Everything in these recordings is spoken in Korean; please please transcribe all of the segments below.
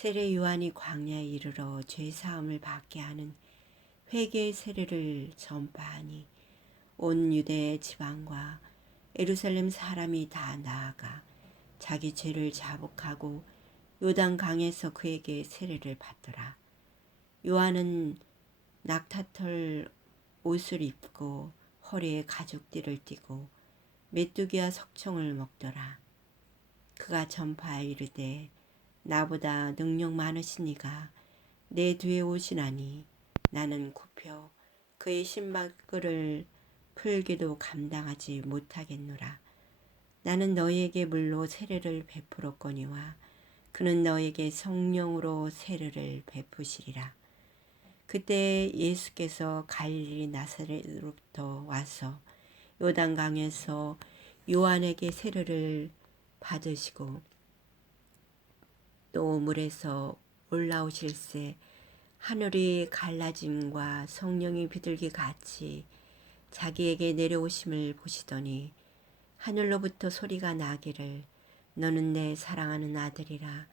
세례 요한이 광야에 이르러 죄 사함을 받게 하는 회개의 세례를 전파하니 온 유대 지방과 예루살렘 사람이 다 나아가 자기 죄를 자복하고 요단 강에서 그에게 세례를 받더라. 요한은 낙타털 옷을 입고 허리에 가죽띠를 띠고 메뚜기와 석청을 먹더라. 그가 전파하여 이르되 나보다 능력 많으신 이가 내 뒤에 오시나니 나는 굽혀 그의 신발끈을 풀기도 감당하지 못하겠노라. 나는 너희에게 물로 세례를 베풀었거니와 그는 너에게 성령으로 세례를 베푸시리라. 그때 예수께서 갈릴리 나사렛으로부터 와서 요단강에서 요한에게 세례를 받으시고 또 물에서 올라오실새 하늘이 갈라짐과 성령이 비둘기 같이 자기에게 내려오심을 보시더니 하늘로부터 소리가 나기를 너는 내 사랑하는 아들이라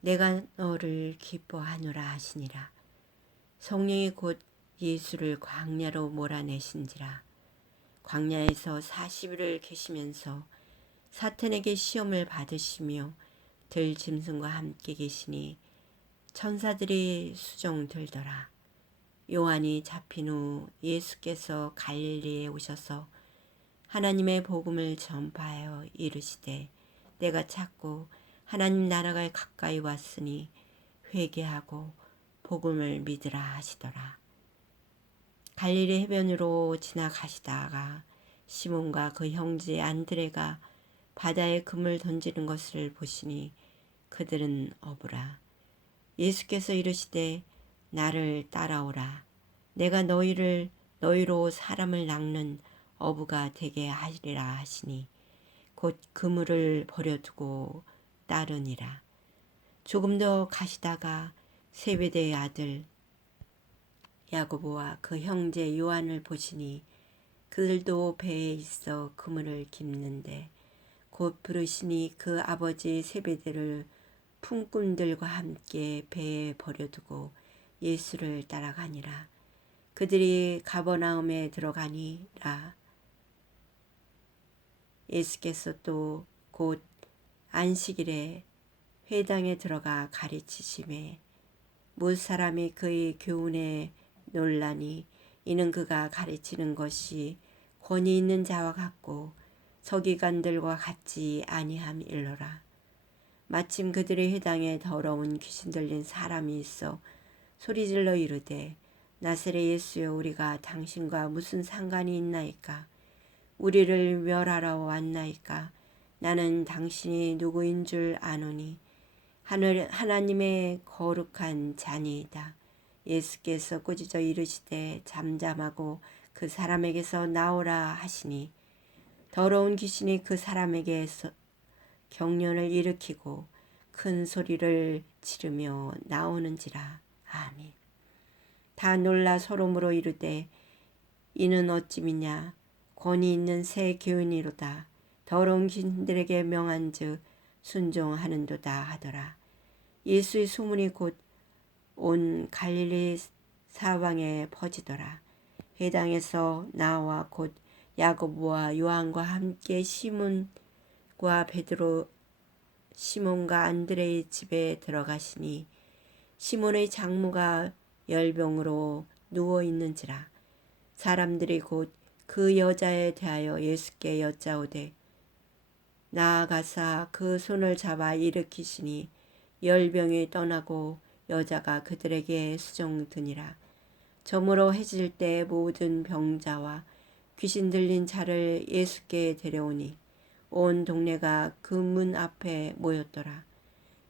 내가 너를 기뻐하노라 하시니라. 성령이 곧 예수를 광야로 몰아내신지라. 광야에서 40일을 계시면서 사탄에게 시험을 받으시며 들 짐승과 함께 계시니 천사들이 수종 들더라. 요한이 잡힌 후 예수께서 갈릴리에 오셔서 하나님의 복음을 전파하여 이르시되 내가 찾고 하나님 나라가 가까이 왔으니 회개하고 복음을 믿으라 하시더라. 갈릴리 해변으로 지나가시다가 시몬과 그 형제 안드레가 바다에 금을 던지는 것을 보시니 그들은 어부라. 예수께서 이르시되 나를 따라오라. 내가 너희를 너희로 사람을 낚는 어부가 되게 하리라 하시니 곧 그물을 버려두고 따르니라. 조금 더 가시다가 세베대의 아들 야고보와 그 형제 요한을 보시니 그들도 배에 있어 그물을 깁는데 곧 부르시니 그 아버지 세베대를 품꾼들과 함께 배에 버려두고 예수를 따라가니라. 그들이 가버나움에 들어가니라. 예수께서 또 곧 안식일에 회당에 들어가 가르치심에 못 사람이 그의 교훈에 논란이 이는 그가 가르치는 것이 권위 있는 자와 같고 서기관들과 같지 아니함 일러라. 마침 그들의 회당에 더러운 귀신 들린 사람이 있어 소리질러 이르되 나세레 예수여 우리가 당신과 무슨 상관이 있나이까? 우리를 멸하러 왔나이까? 나는 당신이 누구인 줄 아노니. 하늘 하나님의 거룩한 자니이다. 예수께서 꾸짖어 이르시되 잠잠하고 그 사람에게서 나오라 하시니 더러운 귀신이 그 사람에게 경련을 일으키고 큰 소리를 지르며 나오는지라. 아멘. 다 놀라 소름으로 이르되 이는 어찌미냐 권위 있는 새 교훈이로다. 더러운 귀신들에게 명한즉 순종하는도다 하더라. 예수의 소문이 곧 온 갈릴리 사방에 퍼지더라. 회당에서 나와 곧 야고보와 요한과 함께 시몬과 베드로 시몬과 안드레의 집에 들어가시니 시몬의 장모가 열병으로 누워 있는지라. 사람들이 곧 그 여자에 대하여 예수께 여짜오되 나아가사 그 손을 잡아 일으키시니 열병이 떠나고 여자가 그들에게 수종드니라. 저물어 해질 때 모든 병자와 귀신 들린 자를 예수께 데려오니 온 동네가 그 문 앞에 모였더라.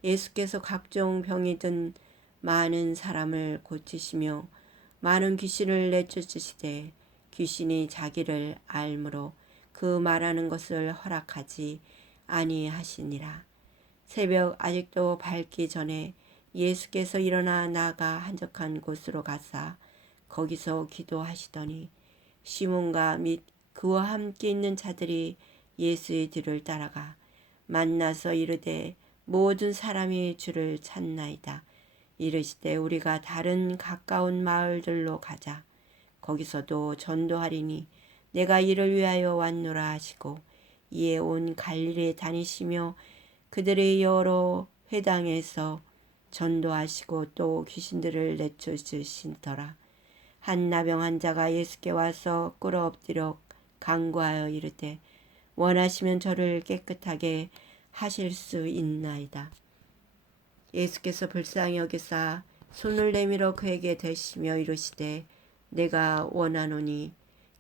예수께서 각종 병이 든 많은 사람을 고치시며 많은 귀신을 내쫓으시되 귀신이 자기를 알므로 그 말하는 것을 허락하지 아니하시니라. 새벽 아직도 밝기 전에 예수께서 일어나 나가 한적한 곳으로 가사 거기서 기도하시더니 시몬과 및 그와 함께 있는 자들이 예수의 뒤를 따라가 만나서 이르되 모든 사람이 주를 찾나이다. 이르시되 우리가 다른 가까운 마을들로 가자. 거기서도 전도하리니 내가 이를 위하여 왔노라 하시고 이에 온 갈릴리에 다니시며 그들의 여러 회당에서 전도하시고 또 귀신들을 내쫓으시더라. 한 나병 환자가 예수께 와서 꿇어 엎드려 간구하여 이르되 원하시면 저를 깨끗하게 하실 수 있나이다. 예수께서 불쌍히 여기사 손을 내밀어 그에게 대시며 이르시되 내가 원하노니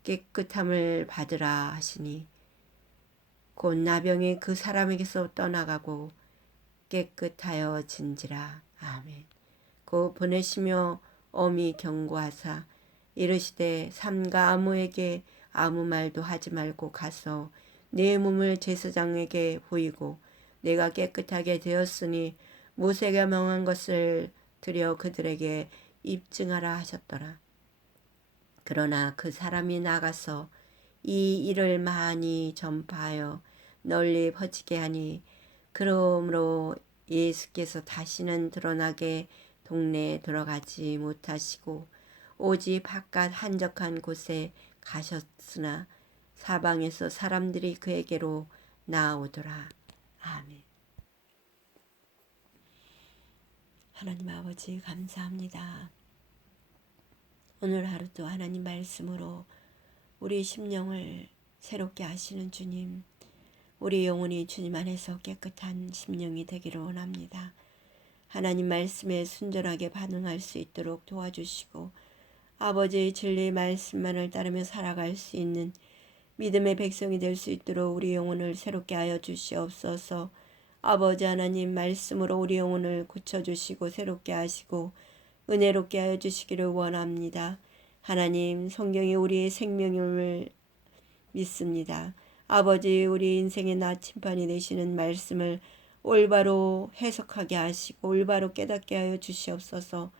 깨끗함을 받으라 하시니 곧 나병이 그 사람에게서 떠나가고 깨끗하여 진지라 아멘. 곧 보내시며 엄히 경고하사 이르시되 삼가 아무에게 아무 말도 하지 말고 가서 내 몸을 제사장에게 보이고 내가 깨끗하게 되었으니 모세가 명한 것을 드려 그들에게 입증하라 하셨더라. 그러나 그 사람이 나가서 이 일을 많이 전파하여 널리 퍼지게 하니 그러므로 예수께서 다시는 드러나게 동네에 들어가지 못하시고 오직 바깥 한적한 곳에 가셨으나 사방에서 사람들이 그에게로 나오더라. 아멘. 하나님 아버지 감사합니다. 오늘 하루도 하나님 말씀으로 우리 심령을 새롭게 하시는 주님, 우리 영혼이 주님 안에서 깨끗한 심령이 되기를 원합니다. 하나님 말씀에 순전하게 반응할 수 있도록 도와주시고 아버지의 진리의 말씀만을 따르며 살아갈 수 있는 믿음의 백성이 될 수 있도록 우리 영혼을 새롭게 하여 주시옵소서. 아버지 하나님 말씀으로 우리 영혼을 고쳐주시고 새롭게 하시고 은혜롭게 하여 주시기를 원합니다. 하나님 성경이 우리의 생명을 믿습니다. 아버지 우리 인생의 나침반이 되시는 말씀을 올바로 해석하게 하시고 올바로 깨닫게 하여 주시옵소서.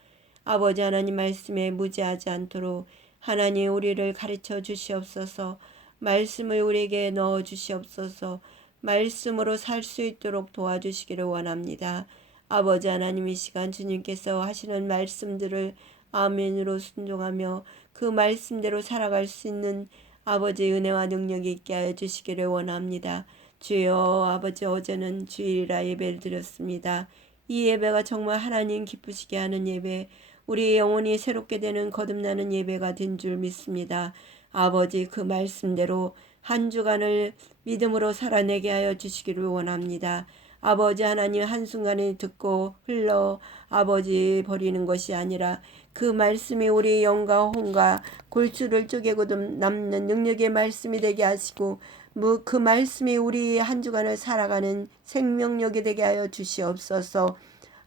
아버지 하나님 말씀에 무지하지 않도록 하나님 우리를 가르쳐 주시옵소서. 말씀을 우리에게 넣어 주시옵소서. 말씀으로 살 수 있도록 도와주시기를 원합니다. 아버지 하나님 이 시간 주님께서 하시는 말씀들을 아멘으로 순종하며 그 말씀대로 살아갈 수 있는 아버지의 은혜와 능력이 있게 하여 주시기를 원합니다. 주여 아버지 어제는 주일이라 예배를 드렸습니다. 이 예배가 정말 하나님 기쁘시게 하는 예배, 우리 영혼이 새롭게 되는 거듭나는 예배가 된 줄 믿습니다. 아버지 그 말씀대로 한 주간을 믿음으로 살아내게 하여 주시기를 원합니다. 아버지 하나님 한순간에 듣고 흘러 아버지 버리는 것이 아니라 그 말씀이 우리 영과 혼과 골수를 쪼개고 남는 능력의 말씀이 되게 하시고 뭐그 말씀이 우리 한 주간을 살아가는 생명력이 되게 하여 주시옵소서.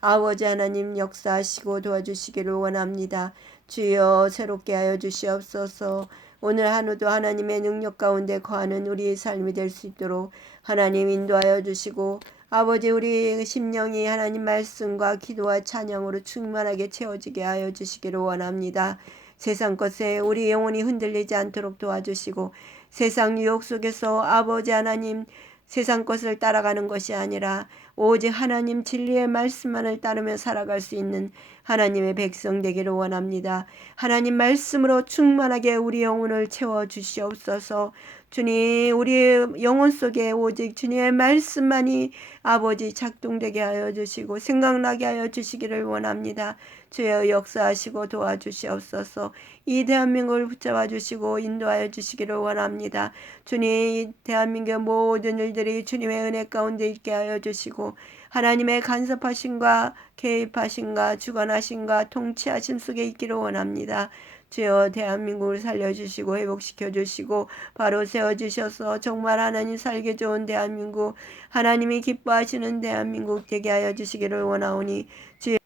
아버지 하나님 역사하시고 도와주시기를 원합니다. 주여 새롭게 하여 주시옵소서. 오늘 하루도 하나님의 능력 가운데 거하는 우리의 삶이 될 수 있도록 하나님 인도하여 주시고 아버지 우리 심령이 하나님 말씀과 기도와 찬양으로 충만하게 채워지게 하여 주시기를 원합니다. 세상 것에 우리 영혼이 흔들리지 않도록 도와주시고 세상 유혹 속에서 아버지 하나님 세상 것을 따라가는 것이 아니라 오직 하나님 진리의 말씀만을 따르며 살아갈 수 있는 하나님의 백성 되기를 원합니다. 하나님 말씀으로 충만하게 우리 영혼을 채워 주시옵소서. 주님, 우리 영혼 속에 오직 주님의 말씀만이 아버지 작동되게 하여 주시고 생각나게 하여 주시기를 원합니다. 주여 역사하시고 도와주시옵소서. 이 대한민국을 붙잡아 주시고 인도하여 주시기를 원합니다. 주님, 이 대한민국 모든 일들이 주님의 은혜 가운데 있게 하여 주시고 하나님의 간섭하심과 개입하심과 주관하심과 통치하심 속에 있기를 원합니다. 주여 대한민국을 살려주시고 회복시켜주시고 바로 세워주셔서 정말 하나님 살기 좋은 대한민국 하나님이 기뻐하시는 대한민국 되게 하여 주시기를 원하오니 주여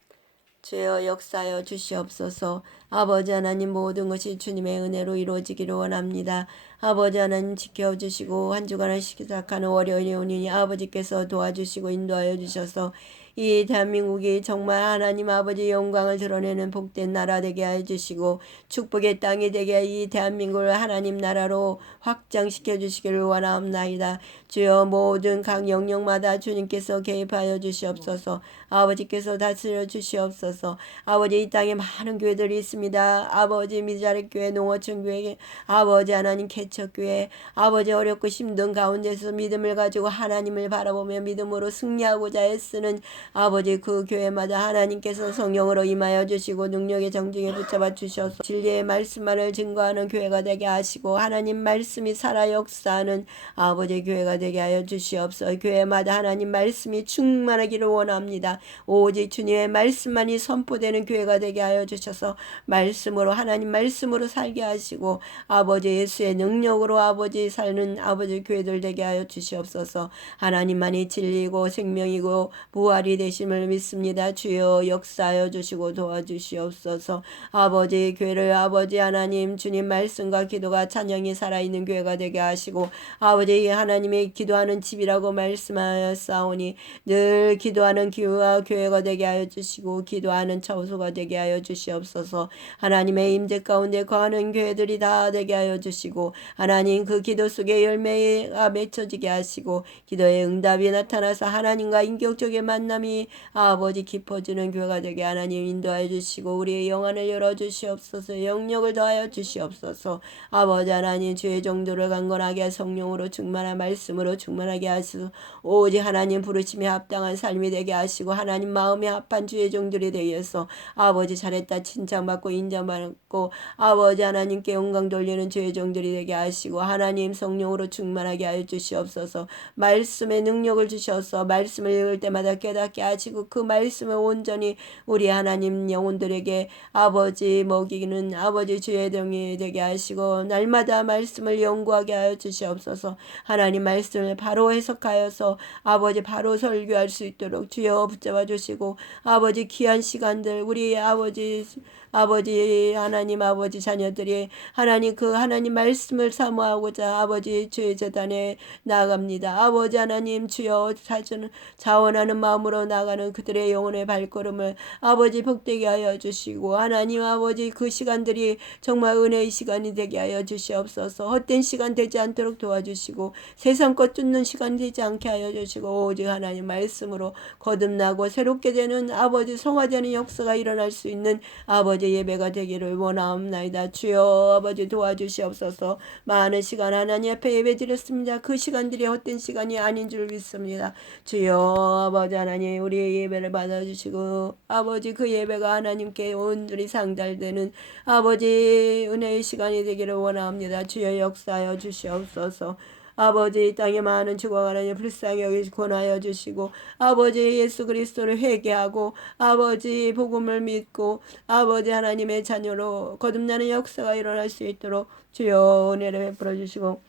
주여 역사여 주시옵소서 아버지 하나님 모든 것이 주님의 은혜로 이루어지기를 원합니다. 아버지 하나님 지켜주시고 한 주간을 시작하는 월요일이 오니 아버지께서 도와주시고 인도하여 주셔서 이 대한민국이 정말 하나님 아버지 영광을 드러내는 복된 나라 되게 해 주시고 축복의 땅이 되게 이 대한민국을 하나님 나라로 확장시켜 주시기를 원하옵나이다. 주여 모든 각 영역마다 주님께서 개입하여 주시옵소서. 아버지께서 다스려 주시옵소서. 아버지 이 땅에 많은 교회들이 있습니다. 아버지 미자리 교회, 농어촌 교회, 아버지 하나님 개척 교회, 아버지 어렵고 힘든 가운데서 믿음을 가지고 하나님을 바라보며 믿음으로 승리하고자 애쓰는 아버지 그 교회마다 하나님께서 성령으로 임하여 주시고 능력의 정중에 붙잡아 주셔서 진리의 말씀만을 증거하는 교회가 되게 하시고 하나님 말씀이 살아 역사하는 아버지 교회가 되게 하여 주시옵소서. 교회마다 하나님 말씀이 충만하기를 원합니다. 오직 주님의 말씀만이 선포되는 교회가 되게 하여 주셔서 말씀으로 하나님 말씀으로 살게 하시고 아버지 예수의 능력으로 아버지 사는 아버지 교회들 되게 하여 주시옵소서. 하나님만이 진리고 생명이고 부활이 되심을 믿습니다. 주여 역사하여 주시고 도와주시옵소서. 아버지 교회를 아버지 하나님 주님 말씀과 기도가 찬양이 살아있는 교회가 되게 하시고 아버지 하나님의 기도하는 집이라고 말씀하였사오니 늘 기도하는 기와 교회가 되게 하여 주시고 기도하는 처소가 되게 하여 주시옵소서. 하나님의 임재 가운데 거하는 교회들이 다 되게 하여 주시고 하나님 그 기도 속에 열매가 맺혀지게 하시고 기도의 응답이 나타나서 하나님과 인격적인 만남 이 아버지 깊어지는 교회가 되게 하나님 인도하여 주시고 우리의 영안을 열어 주시옵소서. 영역을 더하여 주시옵소서. 아버지 하나님 주의 정도를 강건하게 성령으로 충만한 말씀으로 충만하게 하시고 오직 하나님 부르심에 합당한 삶이 되게 하시고 하나님 마음에 합한 주의 종들이 되어서 아버지 잘했다 칭찬받고 인정받고 아버지 하나님께 영광 돌리는 주의 종들이 되게 하시고 하나님 성령으로 충만하게 하여 주시옵소서 말씀의 능력을 주셔서 말씀을 읽을 때마다 깨닫게 하시고 그 말씀을 온전히 우리 하나님 영혼들에게 아버지 먹이는 아버지 주의 동이 되게 하시고 날마다 말씀을 연구하게 하여 주시옵소서. 하나님 말씀을 바로 해석하여서 아버지 바로 설교할 수 있도록 주여 붙잡아 주시고 아버지 귀한 시간들 우리 아버지 아버지 하나님 아버지 자녀들이 하나님 그 하나님 말씀을 사모하고자 아버지 주의 재단에 나아갑니다. 아버지 하나님 주여 사주는 자원하는 마음으로 나가는 그들의 영혼의 발걸음을 아버지 복되게 하여 주시고 하나님 아버지 그 시간들이 정말 은혜의 시간이 되게 하여 주시옵소서 헛된 시간 되지 않도록 도와주시고 세상 것 쫓는 시간 되지 않게 하여 주시고 오직 하나님 말씀으로 거듭나고 새롭게 되는 아버지 성화되는 역사가 일어날 수 있는 아버지 예배가 되기를 원하옵나이다. 주여 아버지 도와주시옵소서. 많은 시간 하나님 앞에 예배 드렸습니다. 그 시간들이 헛된 시간이 아닌 줄 믿습니다. 주여 아버지 하나님 우리의 예배를 받아주시고 아버지 그 예배가 하나님께 온전히 상달되는 아버지 은혜의 시간이 되기를 원합니다. 주여 역사하여 주시옵소서 아버지 이 땅에 많은 죽어가는 불쌍히 여기 권하여 주시고 아버지 예수 그리스도를 회개하고 아버지 복음을 믿고 아버지 하나님의 자녀로 거듭나는 역사가 일어날 수 있도록 주여 은혜를 베풀어 주시고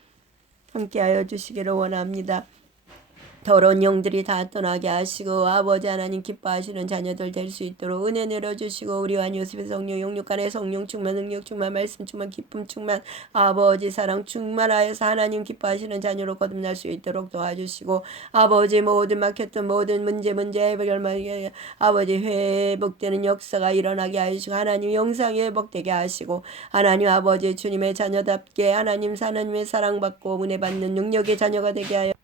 함께하여 주시기를 원합니다. 더러운 영들이 다 떠나게 하시고 아버지 하나님 기뻐하시는 자녀들 될 수 있도록 은혜 내려주시고 우리와 요셉의 성령 영육간의 성령 충만 능력 충만 말씀 충만 기쁨 충만 아버지 사랑 충만하여서 하나님 기뻐하시는 자녀로 거듭날 수 있도록 도와주시고 아버지 모든 막혔던 모든 문제 문제 해결만 아버지 회복되는 역사가 일어나게 하시고 하나님 영상이 회복되게 하시고 하나님 아버지 주님의 자녀답게 하나님 하나님의 사랑받고 은혜 받는 능력의 자녀가 되게 하여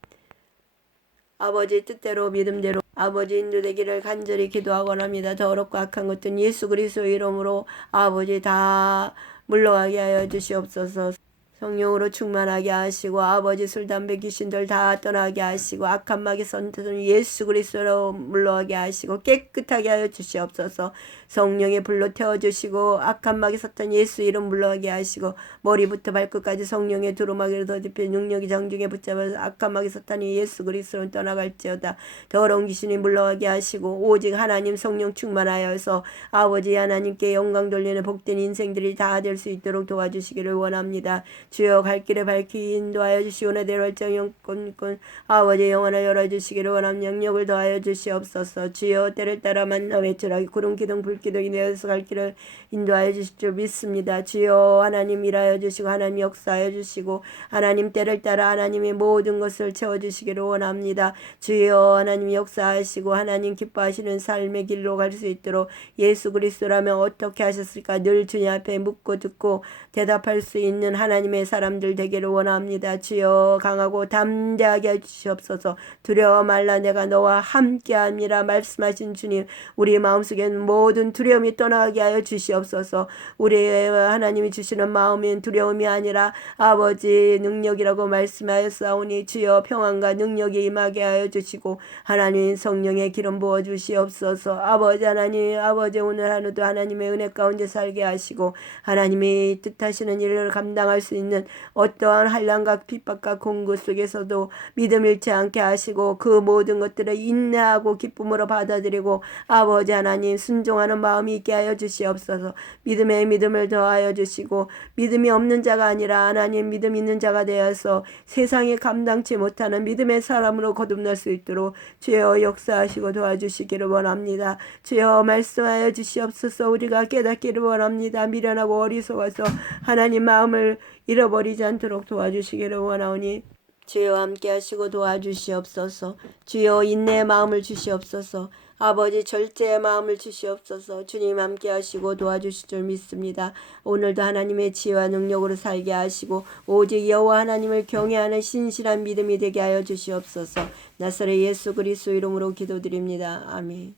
아버지 뜻대로 믿음대로 아버지 인도되기를 간절히 기도하곤 합니다. 더럽고 악한 것들은 예수 그리스도 이름으로 아버지 다 물러가게 하여 주시옵소서. 성령으로 충만하게 하시고 아버지 술 담배 귀신들 다 떠나게 하시고 악한 마귀 선들은 예수 그리스도로 물러가게 하시고 깨끗하게 하여 주시옵소서. 성령의 불로 태워 주시고 악한 마귀 사탄 예수 이름 물러가게 하시고 머리부터 발끝까지 성령의 두루마기를 더듬혀 능력이 정중에 붙잡아서 악한 마귀 사탄이 예수 그리스도로 떠나갈지어다. 더러운 귀신이 물러가게 하시고 오직 하나님 성령 충만하여서 아버지 하나님께 영광 돌리는 복된 인생들이 다 될 수 있도록 도와주시기를 원합니다. 주여 갈 길을 밝히 인도하여 주시오 내 대월정 영권권 아버지 영원을 열어주시기를 원함 영역을 더하여 주시옵소서. 주여 때를 따라 만나 외출하기 구름 기둥 불 기둥이 되어서 갈 길을 인도하여 주실 줄 믿습니다. 주여 하나님 일하여 주시고 하나님 역사하여 주시고 하나님 때를 따라 하나님의 모든 것을 채워주시기를 원합니다. 주여 하나님 역사하시고 하나님 기뻐하시는 삶의 길로 갈 수 있도록 예수 그리스도라면 어떻게 하셨을까? 늘 주님 앞에 묻고 듣고 대답할 수 있는 하나님의 사람들 되기를 원합니다. 주여 강하고 담대하게 해 주시옵소서. 두려워 말라 내가 너와 함께함이라 말씀하신 주님 우리 마음속에 모든 두려움이 떠나게 하여 주시옵소서. 우리 하나님이 주시는 마음인 두려움이 아니라 아버지 능력이라고 말씀하였사오니 주여 평안과 능력이 임하게 하여 주시고 하나님 성령의 기름 부어 주시옵소서. 아버지 하나님 아버지 오늘 하루도 하나님의 은혜 가운데 살게 하시고 하나님이 뜻하시는 일을 감당할 수 있는 어떠한 한란과 핍박과 공고 속에서도 믿음 잃지 않게 하시고 그 모든 것들을 인내하고 기쁨으로 받아들이고 아버지 하나님 순종하는 마음이 있게 하여 주시옵소서. 믿음에 믿음을 더하여 주시고 믿음이 없는 자가 아니라 하나님 믿음 있는 자가 되어서 세상에 감당치 못하는 믿음의 사람으로 거듭날 수 있도록 주여 역사하시고 도와주시기를 원합니다. 주여 말씀하여 주시옵소서. 우리가 깨닫기를 원합니다. 미련하고 어리석어서 하나님 마음을 잃어버리지 않도록 도와주시기를 원하오니 주여 함께 하시고 도와주시옵소서. 주여 인내의 마음을 주시옵소서. 아버지 절제의 마음을 주시옵소서. 주님 함께 하시고 도와주실 줄 믿습니다. 오늘도 하나님의 지혜와 능력으로 살게 하시고 오직 여호와 하나님을 경외하는 신실한 믿음이 되게 하여 주시옵소서. 나사렛 예수 그리스도 이름으로 기도드립니다. 아멘